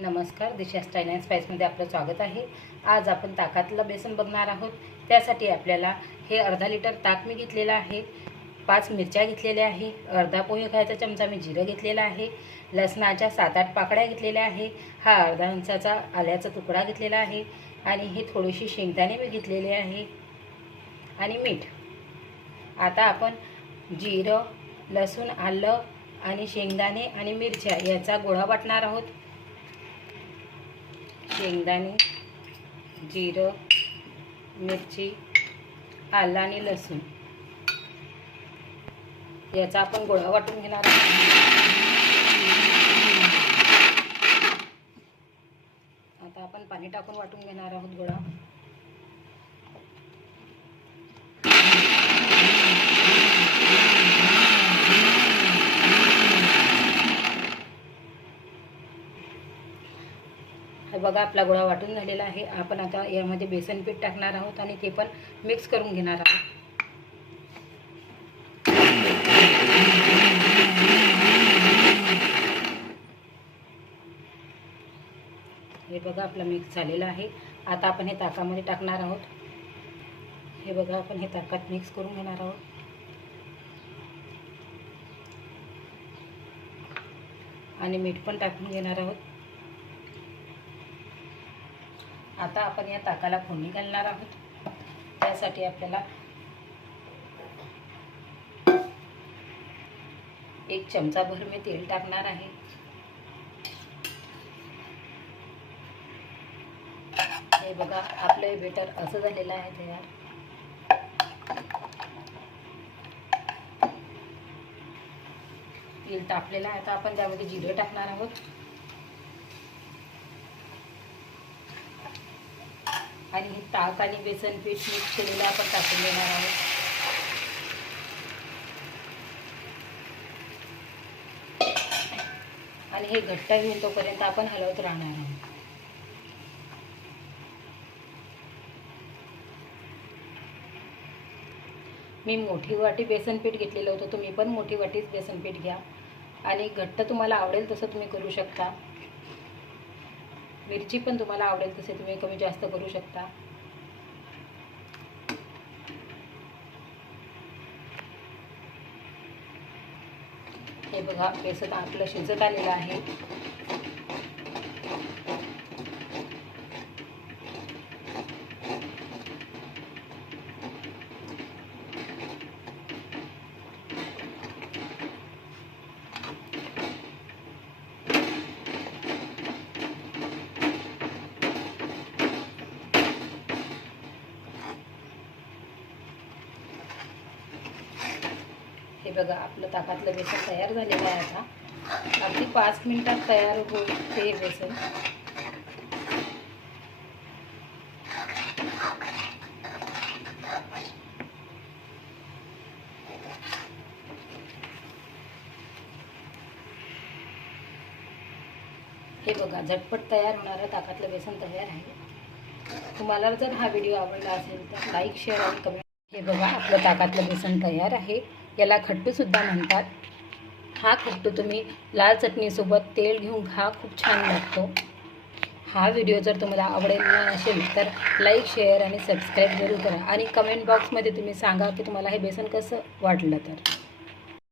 नमस्कार दिशा Stein and स्पाईसमध्ये आपलं स्वागत आहे. आज आपण ताकातलं बेसन बघणार आहोत. त्यासाठी आपल्याला हे अर्धा लिटर ताक मी घेतलेलं आहे पाच मिरच्या घेतलेल्या आहे अर्धा पोहे खायचा चमचा मी जिरं घेतलेला आहे लसणाच्या सात आठ पाकळ्या घेतलेल्या आहे हा अर्धा इंचाचा आल्याचा तुकडा घेतलेला आहे आणि हे थोडीशी शेंगदाणे मी घेतलेले आहे आणि मीठ. आता आपण जिरं लसूण आलं आणि शेंगदाणे आणि मिरच्या याचा गोळा वाटणार आहोत. शेंगदाणे जिरं मिरची आलं आणि लसूण. याचा आपण गोळा वाटून घेणार आहोत. आता आपण पाणी टाकून वाटून घेणार आहोत गोळा. हे बघा आपला गोळा वाटून झालेला आहे. आपण आता यामध्ये बेसन पीठ टाकणार आहोत आणि ते पण मिक्स करून घेणार आहोत. हे बघा आपला मिक्स झालेला आहे. आता आपण हे ताकामध्ये टाकणार आहोत. हे बघा आपण हे ताकात मिक्स करून घेणार आहोत. आणि मीठ पण टाकून घेणार आहोत. आता आपण या ताकाला फोडणी घालणार आहोत. त्यासाठी आपल्याला एक चमचाभर मी तेल टाकणार आहे. हे बघा आपलं हे बेटर असं झालेलं आहे तयार. तेल तापलेलं आहे. आता आपण त्यामध्ये जिरं टाकणार आहोत. आणि हे ताक आणि बेसन पीठ मिक्स केलेलं आपण टाकून देणार आहोत. आणि हे घट्ट घेऊन तोपर्यंत आपण हलवत राहणार आहोत. मी मोठी वाटी बेसन पीठ घेतलेलं होतं तुम्ही पण मोठी वाटीच बेसन पीठ घ्या. आणि घट्ट तुम्हाला आवडेल तसं तुम्ही करू शकता. मिरची पण तुम्हाला आवडेल तसे तुम्ही कमी जास्त करू शकता. हे बघा बेसन आपलं शिजत आलेलं आहे. हे बघा आपलं ताकातलं बेसन तयार झालेलं आहे आता. अगदी पाच मिनिटात तयार होईल ते बेसन. हे बघा झटपट तयार होणारं ताकातलं बेसन तयार आहे. तुम्हाला जर हा व्हिडिओ आवडला असेल तर लाईक शेअर आणि कमेंट. हे बघा आपलं ताकातलं बेसन तयार आहे. याला खट्टूसुद्धा म्हणतात. हा खट्टू तुम्ही लाल चटणीसोबत तेल घेऊन खा खूप छान लागतो. हा व्हिडिओ जर तुम्हाला आवडेल असेल तर लाईक शेअर आणि सबस्क्राईब जरूर करा. आणि कमेंट बॉक्समध्ये तुम्ही सांगा की तुम्हाला हे बेसन कसं वाटलं तर.